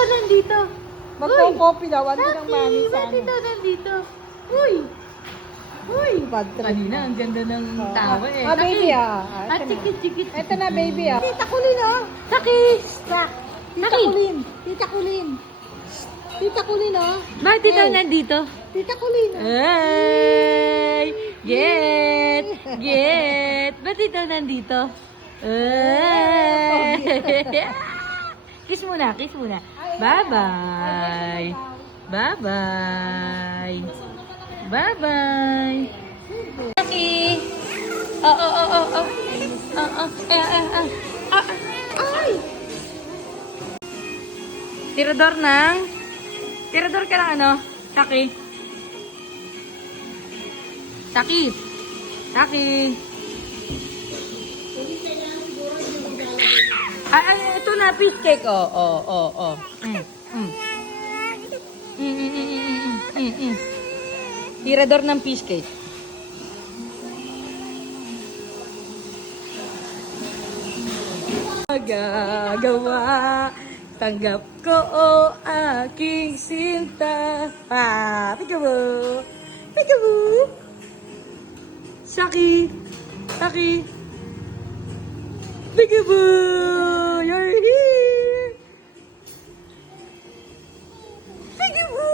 Daw nandito? Magko-copy daw. Ano ng mami sa Bakit ano? daw nandito? Uy! Uy! Bad trip. Kanina, ang ganda ng tawa eh. Baby At chikit-chikit. Ito na, baby Tita Kulin, oh. Sakit! Tita Kulin. Tita Kulin. Tita Kulin, oh. Bakit daw nandito? Tita Kulin, oh. Ay! Get! Get! Ba't daw nandito? Ay! Kiss muna, kiss muna. Bye-bye! Bye-bye! Bye-bye! Taki! Oh. Ay! Tirador ng... Tirador ka ng ano? Taki. Taki. Taki. Ay, ito na, fish cake. Oh. Tirador ng fish cake. Magagawa, tanggap ko o aking sinta. Peekaboo. Peekaboo. Saki. Saki. Peekaboo. You're here. Peekaboo.